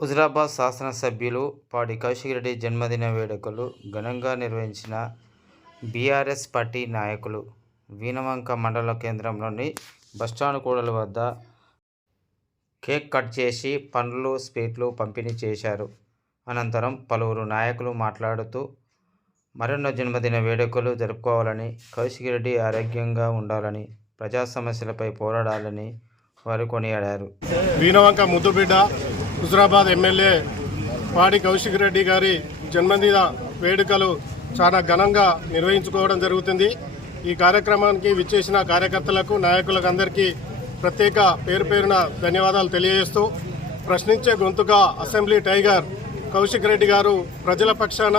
హుజరాబాద్ శాసనసభ్యులు పాడి కౌశిక్ రెడ్డి జన్మదిన వేడుకలు ఘనంగా నిర్వహించిన బీఆర్ఎస్ పార్టీ నాయకులు వీణవంక మండల కేంద్రంలోని బస్టాండ్ కూడల వద్ద కేక్ కట్ చేసి పండ్లు స్వీట్లు పంపిణీ చేశారు. అనంతరం పలువురు నాయకులు మాట్లాడుతూ మరెన్నో జన్మదిన వేడుకలు జరుపుకోవాలని కౌశిక్ రెడ్డి ఆరోగ్యంగా ఉండాలని ప్రజా సమస్యలపై పోరాడాలని వారు కొనియాడారు. వీణవంక ముద్దుబిడ్డ హుజరాబాద్ ఎమ్మెల్యే పాడి కౌశిక్ రెడ్డి గారి జన్మదిన వేడుకలు చాలా ఘనంగా నిర్వహించుకోవడం జరుగుతుంది. ఈ కార్యక్రమానికి విచ్చేసిన కార్యకర్తలకు నాయకులకు అందరికీ ప్రత్యేక పేరు పేరున ధన్యవాదాలు తెలియజేస్తూ ప్రశ్నించే గొంతుగా అసెంబ్లీ టైగర్ కౌశిక్ రెడ్డి గారు ప్రజల పక్షాన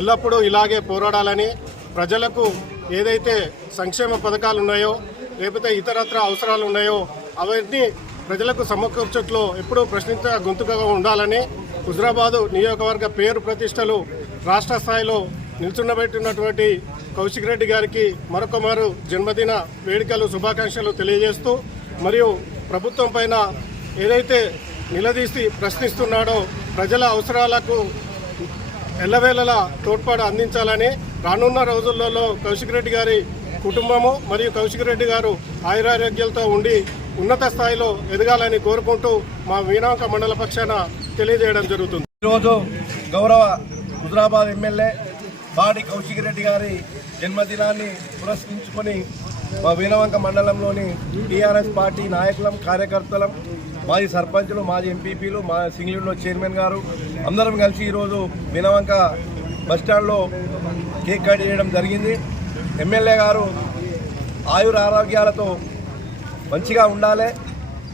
ఎల్లప్పుడూ ఇలాగే పోరాడాలని ప్రజలకు ఏదైతే సంక్షేమ పథకాలు ఉన్నాయో లేకపోతే ఇతరత్ర అవసరాలు ఉన్నాయో అవన్నీ ప్రజలకు సమకూర్చట్లో ఎప్పుడూ ప్రశ్నించ గొంతుగా ఉండాలని హుజరాబాదు నియోజకవర్గ పేరు ప్రతిష్టలు రాష్ట్ర స్థాయిలో నిల్చుండబెట్టినటువంటి కౌశిక్ రెడ్డి గారికి మరొకమారు జన్మదిన వేడుకలు శుభాకాంక్షలు తెలియజేస్తూ మరియు ప్రభుత్వం పైన ఏదైతే నిలదీసి ప్రశ్నిస్తున్నాడో ప్రజల అవసరాలకు ఎల్లవేళలా తోడ్పాటు అందించాలని రానున్న రోజులలో కౌశిక్ రెడ్డి గారి కుటుంబము మరియు కౌశిక్ రెడ్డి గారు ఆయురారోగ్యాలతో ఉండి ఉన్నత స్థాయిలో ఎదగాలని కోరుకుంటూ మా వీణాంక మండల పక్షాన తెలియజేయడం జరుగుతుంది. ఈరోజు గౌరవ హుజరాబాద్ ఎమ్మెల్యే బాడి కౌశిక్ రెడ్డి గారి జన్మదినాన్ని పురస్కరించుకొని మా వీణవంక మండలంలోని టీఆర్ఎస్ పార్టీ నాయకులం కార్యకర్తలం మాజీ సర్పంచులు మాజీ ఎంపీపీలు మా సింగిల్లో చైర్మన్ గారు అందరం కలిసి ఈరోజు వీణవంక బస్టాండ్లో కేక్ కట్ చేయడం జరిగింది. ఎమ్మెల్యే గారు ఆయుర ఆరోగ్యాలతో మంచిగా ఉండాలి.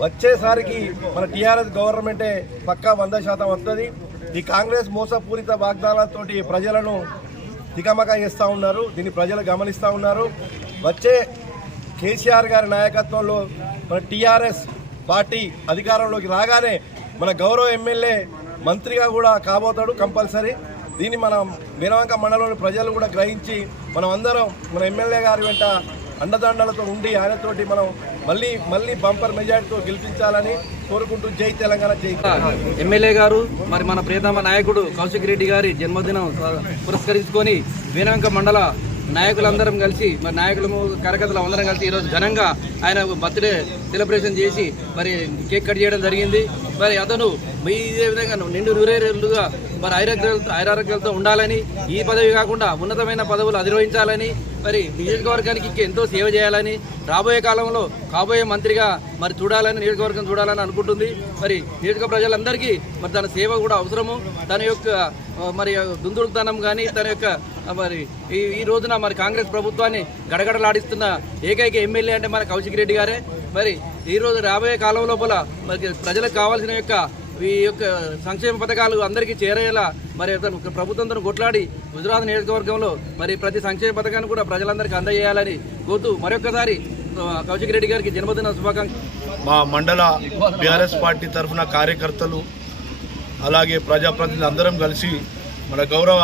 వచ్చేసరికి మన టీఆర్ఎస్ గవర్నమెంటే పక్కా వంద శాతం వస్తుంది. ఈ కాంగ్రెస్ మోసపూరిత వాగ్దానాలతోటి ప్రజలను తికమక చేస్తూ ఉన్నారు. దీన్ని ప్రజలు గమనిస్తూ ఉన్నారు. వచ్చే కేసీఆర్ గారి నాయకత్వంలో మన టీఆర్ఎస్ పార్టీ అధికారంలోకి రాగానే మన గౌరవ ఎమ్మెల్యే మంత్రిగా కూడా కాబోతాడు కంపల్సరీ. దీన్ని మనం వినవంక మండలంలోని ప్రజలు కూడా గ్రహించి మనం అందరం మన ఎమ్మెల్యే గారి వెంట అండదండలతో ఉండి ఆయనతోటి మనం మళ్ళీ మళ్ళీ బంపర్ మెజార్టీతో గెలిపించాలని కోరుకుంటూ జై తెలంగాణ జై ఎమ్మెల్యే గారు మరి మన ప్రియతమ నాయకుడు కౌశిక్ రెడ్డి గారి జన్మదినం పురస్కరించుకొని వీరాంక మండల నాయకులందరం కలిసి మరి నాయకులము కార్యకర్తలు అందరం కలిసి ఈరోజు ఘనంగా ఆయన బర్త్డే సెలబ్రేషన్ చేసి మరి కేక్ కట్ చేయడం జరిగింది. మరి అతను మీ ఇదే విధంగా నిండు నూరేళ్ళుగా మరి ఐరాగ్యాలతో ఐరారోగ్యాలతో ఉండాలని ఈ పదవి కాకుండా ఉన్నతమైన పదవులు అధిరోహించాలని మరి నియోజకవర్గానికి ఎంతో సేవ చేయాలని రాబోయే కాలంలో కాబోయే మంత్రిగా మరి చూడాలని నియోజకవర్గం చూడాలని అనుకుంటుంది. మరి నియోజక ప్రజలందరికీ మరి తన సేవ కూడా అవసరము. తన యొక్క మరి దుందుడుతనం కానీ తన యొక్క మరి ఈ ఈ రోజున మరి కాంగ్రెస్ ప్రభుత్వాన్ని గడగడలాడిస్తున్న ఏకైక ఎమ్మెల్యే అంటే మన కౌశిక్ రెడ్డి గారే. మరి ఈ రోజు రాబోయే కాలం లోపల మరి ప్రజలకు కావాల్సిన యొక్క ఈ యొక్క సంక్షేమ పథకాలు అందరికీ చేరేలా మరి ప్రభుత్వంతో కొట్లాడి గుజరాత్ నియోజకవర్గంలో మరి ప్రతి సంక్షేమ పథకాన్ని కూడా ప్రజలందరికీ అందజేయాలని కోరుతూ మరొకసారి కౌశిక్ రెడ్డి గారికి జన్మదిన శుభాకాంక్ష. మా మండల బీఆర్ఎస్ పార్టీ తరఫున కార్యకర్తలు అలాగే ప్రజాప్రతినిధులు అందరం కలిసి మన గౌరవ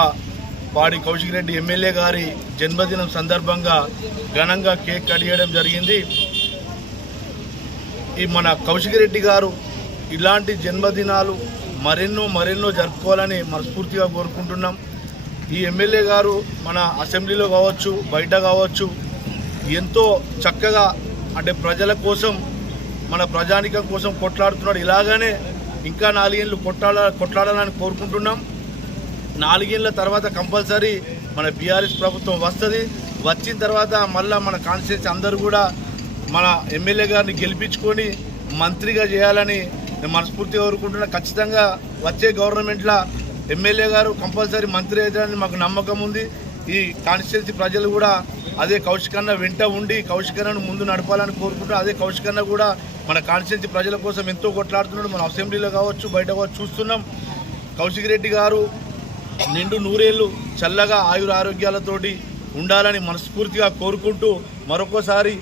పాడి కౌశిక్ రెడ్డి ఎమ్మెల్యే గారి జన్మదినం సందర్భంగా ఘనంగా కేక్ కట్ చేయడం జరిగింది. ఈ మన కౌశిక్ రెడ్డి గారు ఇలాంటి జన్మదినాలు మరెన్నో మరెన్నో జరుపుకోవాలని మనస్ఫూర్తిగా కోరుకుంటున్నాం. ఈ ఎమ్మెల్యే గారు మన అసెంబ్లీలో కావచ్చు బయట కావచ్చు ఎంతో చక్కగా అంటే ప్రజల కోసం మన ప్రజానికం కోసం కొట్లాడుతున్నాడు. ఇలాగానే ఇంకా నాలుగేళ్ళు కొట్లాడ కొట్లాడాలని కోరుకుంటున్నాం. నాలుగేళ్ళ తర్వాత కంపల్సరీ మన బీఆర్ఎస్ ప్రభుత్వం వస్తుంది. వచ్చిన తర్వాత మళ్ళీ మన కాన్స్టిట్యూన్సీ అందరూ కూడా మన ఎమ్మెల్యే గారిని గెలిపించుకొని మంత్రిగా చేయాలని నేను మనస్ఫూర్తిగా కోరుకుంటున్నా ఖచ్చితంగా వచ్చే గవర్నమెంట్లో ఎమ్మెల్యే గారు కంపల్సరీ మంత్రి అవుతారని మాకు నమ్మకం ఉంది. ఈ కాన్స్టిట్యున్సీ ప్రజలు కూడా అదే కౌశికన్న వెంట ఉండి కౌశికన్నను ముందు నడపాలని కోరుకుంటూ అదే కౌశికన్న కూడా మన కాన్స్టిట్యున్సీ ప్రజల కోసం ఎంతో కొట్లాడుతున్నాడు. మన అసెంబ్లీలో కావచ్చు బయట కావచ్చు చూస్తున్నాం. కౌశిక్ రెడ్డి గారు నిండు నూరేళ్ళు చల్లగా ఆయుర ఆరోగ్యాలతోటి ఉండాలని మనస్ఫూర్తిగా కోరుకుంటూ మరొకసారి